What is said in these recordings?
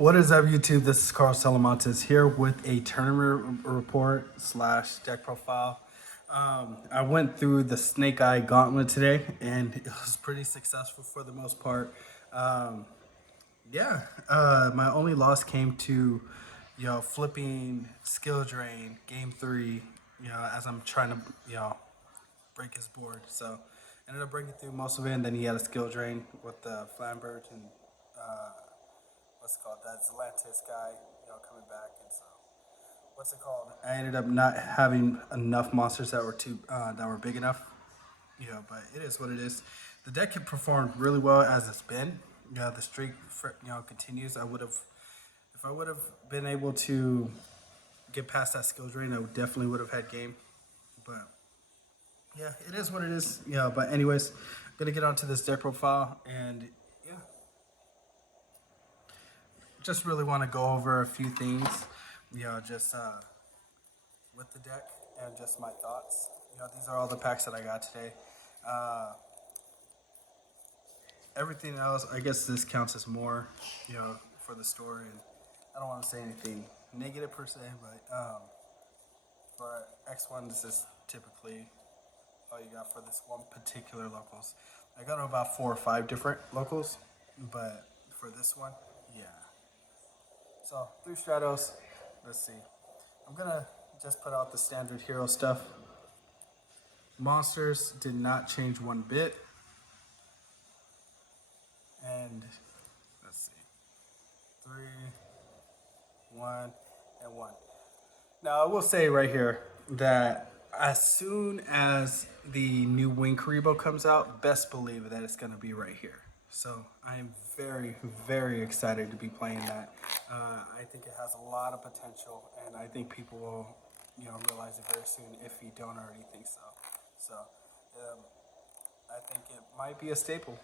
What is up, YouTube? This is Carl Talamantes here with a tournament report slash deck profile. I went through the Snake Eye Gauntlet today, and it was pretty successful for the most part. Um, my only loss came to, flipping skill drain game three. As I'm trying to, break his board. So ended up breaking through most of it, and then he had a skill drain with the Flambert and what's it called, that Atlantis guy, coming back, and so what's it called? I ended up not having enough monsters that were big enough. But it is what it is. The deck had performed really well as it's been. The streak, continues. If I would have been able to get past that skill drain, I definitely would have had game. But yeah, it is what it is. But anyways, I'm gonna get onto this deck profile, and yeah, just really want to go over a few things, just with the deck and just my thoughts. These are all the packs that I got today. Uh, Everything else, I guess this counts as more, for the story. And I don't want to say anything negative per se, but for X1, this is typically all you got for this one particular locals. I got about 4 or 5 different locals, but for this one, yeah. So 3 Stratos. Let's see. I'm gonna just put out the standard hero stuff. Monsters did not change one bit. And let's see. 3, 1, and 1. Now I will say right here that as soon as the new Wing Karibo comes out, best believe that it's gonna be right here. So I am very, very excited to be playing that. I think it has a lot of potential, and I think people will, realize it very soon if you don't already think so. So I think it might be a staple,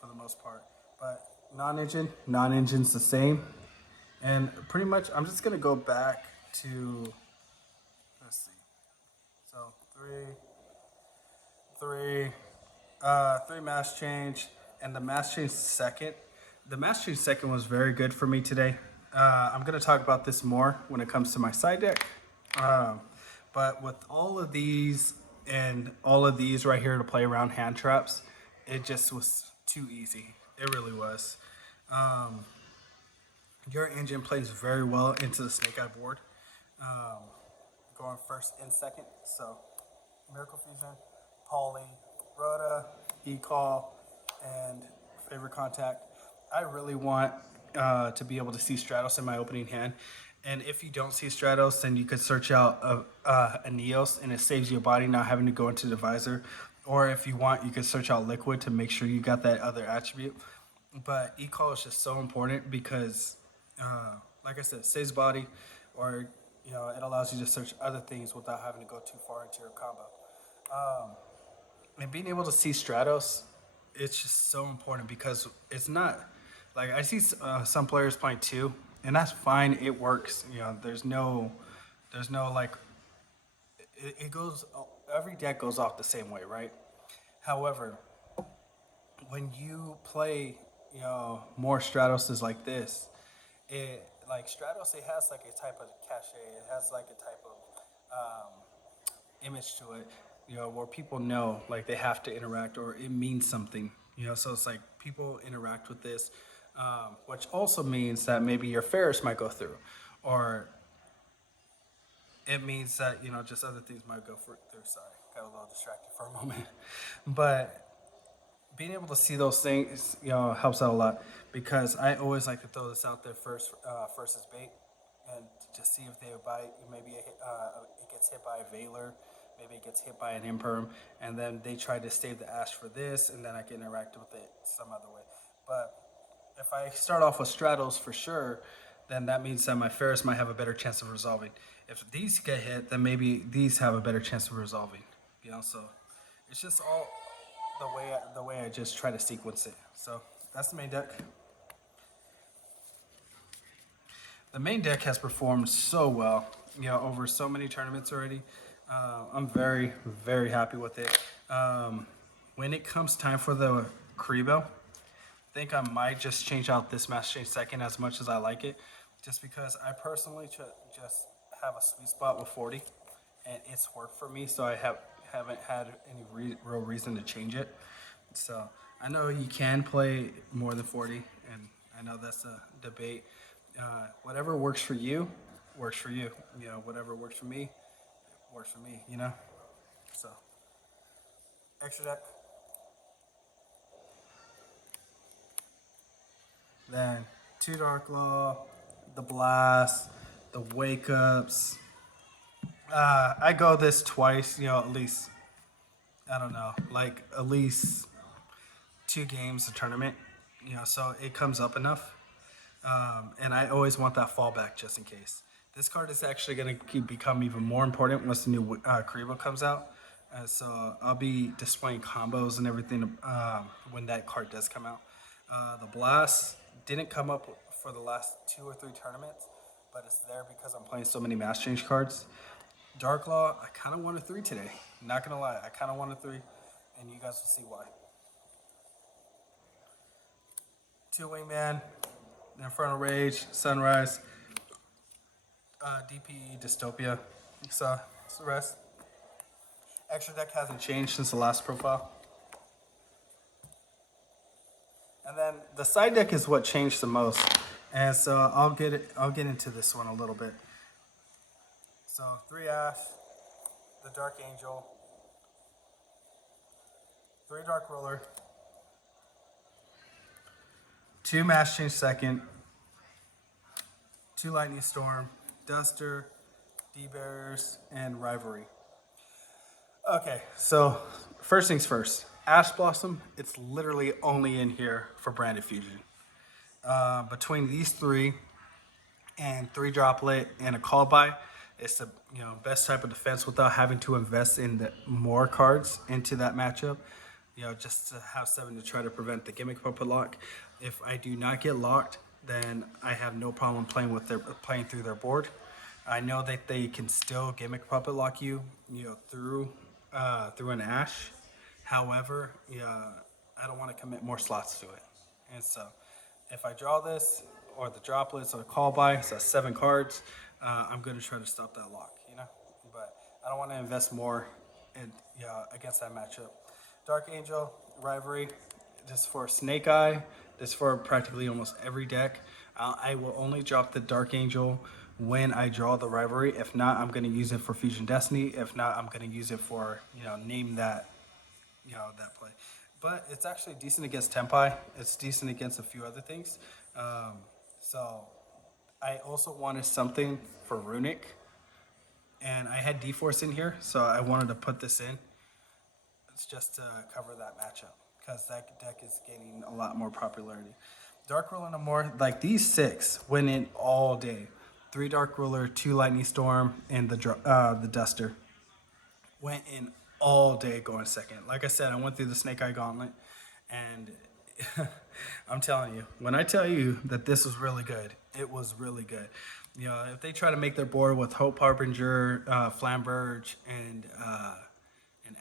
for the most part. But non-engine's the same, and pretty much I'm just gonna go back to, let's see. So three mass change, and the mass change second. The mass change second was very good for me today. I'm gonna talk about this more when it comes to my side deck. But with all of these and all of these right here to play around hand traps, it just was too easy. It really was. Your engine plays very well into the Snake Eye board. Going first and second. So Miracle Fusion, Poly, Rhoda, E-Call, and Favorite Contact. I really want to be able to see Stratos in my opening hand. And if you don't see Stratos, then you could search out a Neos, and it saves your body not having to go into the visor. Or if you want, you could search out Liquid to make sure you got that other attribute. But E-Call is just so important because, like I said, it saves body, or it allows you to search other things without having to go too far into your combo. And being able to see Stratos, it's just so important because it's not like I see some players playing 2, and that's fine. It works. There's no like it goes. Every deck goes off the same way, right? However, when you play, more Stratoses like this, it like Stratos, it has like a type of cachet. It has like a type of image to it, where people know like they have to interact or it means something. So it's like people interact with this, which also means that maybe your Ferris might go through, or it means that just other things might go through. Sorry, got a little distracted for a moment, but being able to see those things, helps out a lot because I always like to throw this out there first as bait, and to see if they bite. Maybe it gets hit by a Veiler, maybe it gets hit by an Imperm, and then they try to save the Ash for this, and then I can interact with it some other way. But if I start off with Stratos for sure, then that means that my Ferris might have a better chance of resolving. If these get hit, then maybe these have a better chance of resolving. So it's just all the way I just try to sequence it. So that's the main deck. The main deck has performed so well, over so many tournaments already. I'm very, very happy with it. When it comes time for the Karibo, think I might just change out this Master Change second as much as I like it, just because I personally just have a sweet spot with 40, and it's worked for me. So I haven't had any real reason to change it. So I know you can play more than 40, and I know that's a debate. Whatever works for you, works for you. You know, whatever works for me, works for me. You know, so extra deck. Then two Dark Law, the Blast, the Wake Ups. I go this twice, you know, at least, I don't know, like at least two games a tournament, you know, so it comes up enough. And I always want that fallback just in case. This card is actually going to become even more important once the new Karibo comes out. So I'll be displaying combos and everything when that card does come out. The Blast didn't come up for the last 2 or 3 tournaments, but it's there because I'm playing so many Mass Change cards. Dark Law, I kind of want a 3 today. Not going to lie, I kind of want a 3, and you guys will see why. Two Wingman, Infernal Rage, Sunrise, DP Dystopia. So it's the rest. Extra deck hasn't changed since the last profile. And then the side deck is what changed the most. And so I'll get into this one a little bit. So 3 Ash, the Dark Angel, 3 Dark Ruler, 2 Mass Change second, 2 Lightning Storm, Duster, D-Bearers, and Rivalry. Okay, so first things first. Ash Blossom, it's literally only in here for Branded Fusion. Between these 3 and 3 Droplet and a Call By, it's the best type of defense without having to invest in more cards into that matchup. You know, just to have 7 to try to prevent the Gimmick Puppet lock. If I do not get locked, then I have no problem playing through their board. I know that they can still Gimmick Puppet lock you, through an Ash. However, I don't want to commit more slots to it, and so if I draw this or the droplets or call by, so that's 7 cards, I'm going to try to stop that lock, But I don't want to invest more against that matchup. Dark Angel, Rivalry, just for Snake Eye, this for practically almost every deck. I will only drop the Dark Angel when I draw the Rivalry. If not, I'm going to use it for Fusion Destiny. If not, I'm going to use it for, name that, that play. But it's actually decent against Tempai. It's decent against a few other things. So I also wanted something for Runic. And I had D-Force in here, so I wanted to put this in. It's just to cover that matchup because that deck is gaining a lot more popularity. Dark Ruler no more. Like these 6 went in all day. 3 Dark Ruler, 2 Lightning Storm, and the Duster went in all day going second. Like I said, I went through the Snake Eye Gauntlet, and I'm telling you, when I tell you that this was really good, it was really good. If they try to make their board with Hope Harbinger, Flamberge, and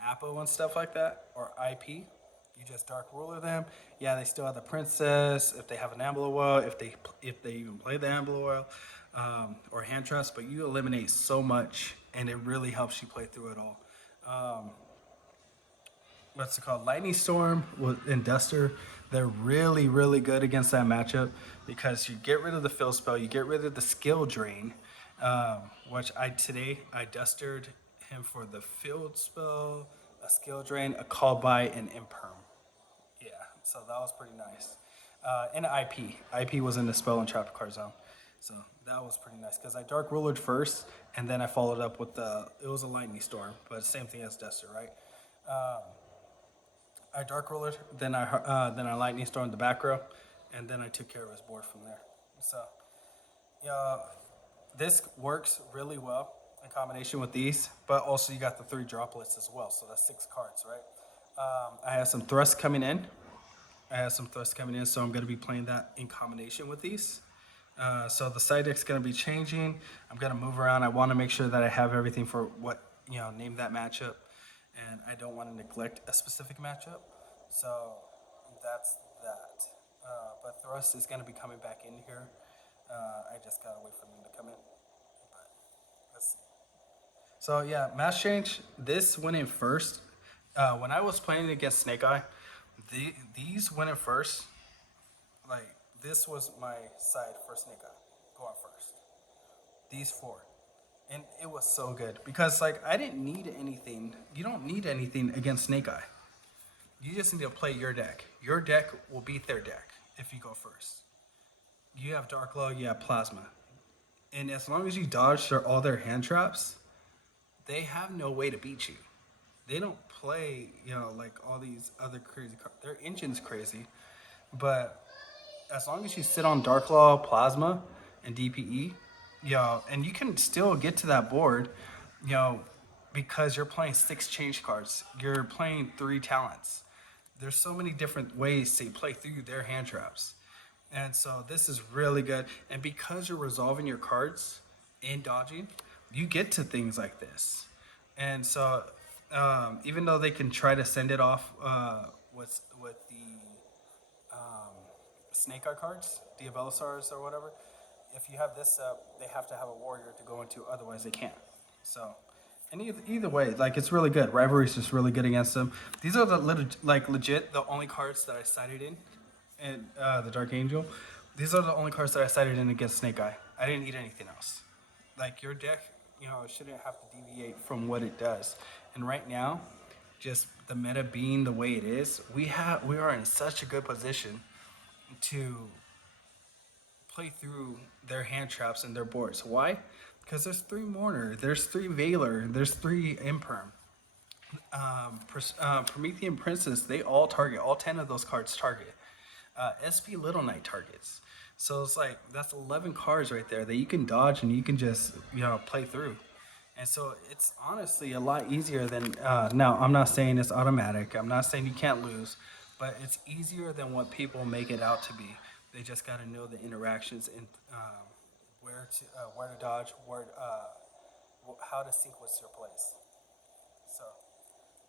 Apo and stuff like that, or IP, you just Dark Ruler them. Yeah, they still have the Princess. If they have an Ambler Oil, if they even play the Ambler Oil, or Hand Trust, but you eliminate so much, and it really helps you play through it all. What's it called? Lightning Storm and Duster. They're really, really good against that matchup because you get rid of the fill spell, you get rid of the skill drain, which I dustered him for the field spell, a skill drain, a call by, and imperm. Yeah, so that was pretty nice. And IP. IP was in the spell and trap card zone. So that was pretty nice because I Dark Rulered first, and then I followed up with it was a Lightning Storm, but same thing as Duster, right? I Dark Rulered, then I Lightning Stormed the back row, and then I took care of his board from there. So, yeah, this works really well in combination with these, but also you got the 3 droplets as well, so that's 6 cards, right? I have some thrust coming in. So I'm going to be playing that in combination with these. So the side deck's going to be changing. I'm going to move around. I want to make sure that I have everything for name that matchup. And I don't want to neglect a specific matchup. So that's that. But Thrust is going to be coming back in here. I just gotta wait for them to come in. But let's see. So yeah, Mass Change. This went in first. When I was playing against Snake Eye, these went in first. Like this was my side for Snake Eye, going first. These four, and it was so good because like I didn't need anything. You don't need anything against Snake Eye. You just need to play your deck. Your deck will beat their deck if you go first. You have Dark Law, you have Plasma, and as long as you dodge all their hand traps, they have no way to beat you. They don't play, like all these other crazy cards. Their engine's crazy, but as long as you sit on Dark Law, Plasma, and DPE, and you can still get to that board, you know, because you're playing six change cards. You're playing three talents. There's so many different ways to play through their hand traps. And so this is really good. And because you're resolving your cards and dodging, you get to things like this. And so even though they can try to send it off with the Snake Eye cards, the Velisars or whatever, if you have this up, they have to have a warrior to go into, otherwise they can't. So, and either way, like it's really good. Rivalry is just really good against them. These are the legit the only cards that I cited in, and the Dark Angel. These are the only cards that I cited in against Snake Eye. I didn't need anything else. Like your deck, shouldn't have to deviate from what it does. And right now, just the meta being the way it is, we are in such a good position to play through their hand traps and their boards. Why? Because there's three Mourner, there's three Veiler, there's three Imperm. Promethean Princess, they all target, all 10 of those cards target. SP Little Knight targets. So it's like, that's 11 cards right there that you can dodge and you can just, play through. And so it's honestly a lot easier than, now, I'm not saying it's automatic. I'm not saying you can't lose, but it's easier than what people make it out to be. They just got to know the interactions and where to dodge, how to sequence your plays. So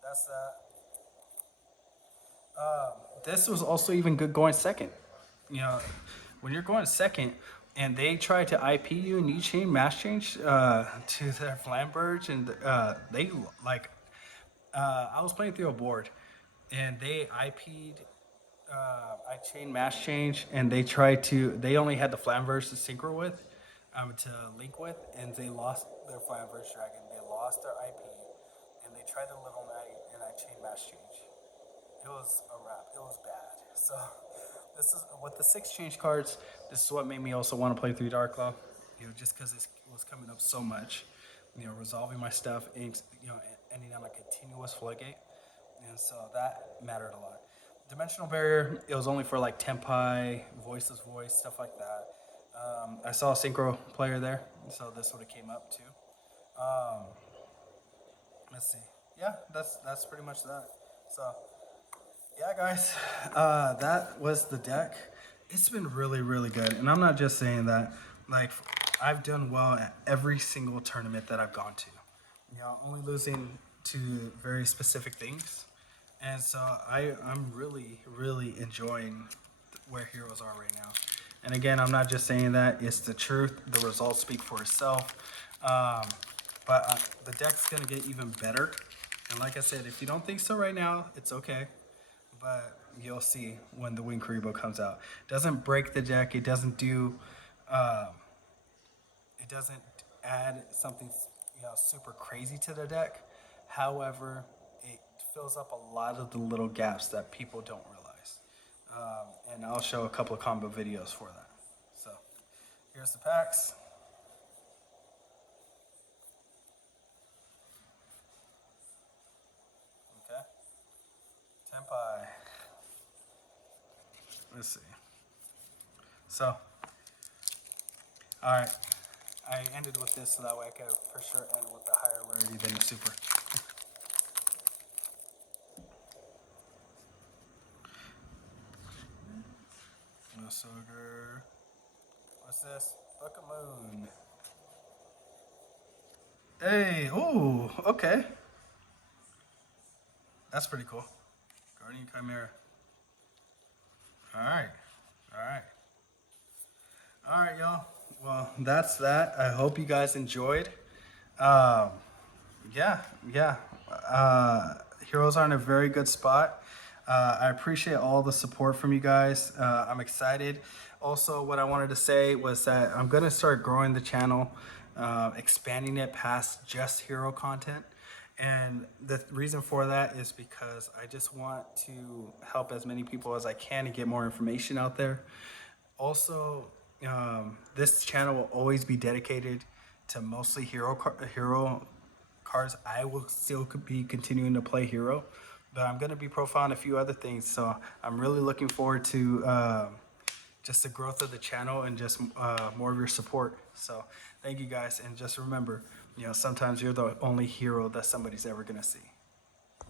that's that. This was also even good going second. You know, when you're going second and they try to IP you and you chain mass change to their Flamberge and they like, I was playing through a board and they IP'd I chain mass change and they only had the Flamverse to synchro with, to link with, and they lost their Flamverse dragon. They lost their IP, and they tried the Little Knight, and I chain mass change. It was a wrap. It was bad. So this is with the six change cards. This is what made me also want to play through Dark Law. Just because it was coming up so much. Resolving my stuff, and ending on a continuous floodgate, and so that mattered a lot. Dimensional barrier, it was only for like Tempai, voiceless voice, stuff like that. I saw a synchro player there, so this would have came up too. Um, let's see. Yeah, that's pretty much that. So yeah, guys, that was the deck. It's been really, really good, and I'm not just saying that. Like, I've done well at every single tournament that I've gone to. Only losing to very specific things, and so I'm really, really enjoying where Heroes are right now. And again, I'm not just saying that; it's the truth. The results speak for itself. Um, but the deck's gonna get even better. And like I said, if you don't think so right now, it's okay, but you'll see when the Wing Karibo comes out. It doesn't break the deck. It doesn't do. Um, it doesn't add something super crazy to the deck. However, it fills up a lot of the little gaps that people don't realize. And I'll show a couple of combo videos for that. So here's the packs. Okay. Tempai. Let's see. So, all right. I ended with this so that way I could for sure end with the higher rarity than the super. No sugar. What's this? Book of Moon. Hey, ooh, okay. That's pretty cool. Guardian Chimera. All right. All right. All right, y'all. Well, that's that. I hope you guys enjoyed. Um, yeah, yeah. Uh, Heroes are in a very good spot. I appreciate all the support from you guys. I'm excited. Also, what I wanted to say was that I'm going to start growing the channel, expanding it past just hero content. And the reason for that is because I just want to help as many people as I can to get more information out there. Also, this channel will always be dedicated to mostly hero cards. I will still be continuing to play hero, but I'm going to be profiling a few other things. So I'm really looking forward to just the growth of the channel and just more of your support. So thank you guys, and just remember, sometimes you're the only hero that somebody's ever going to see.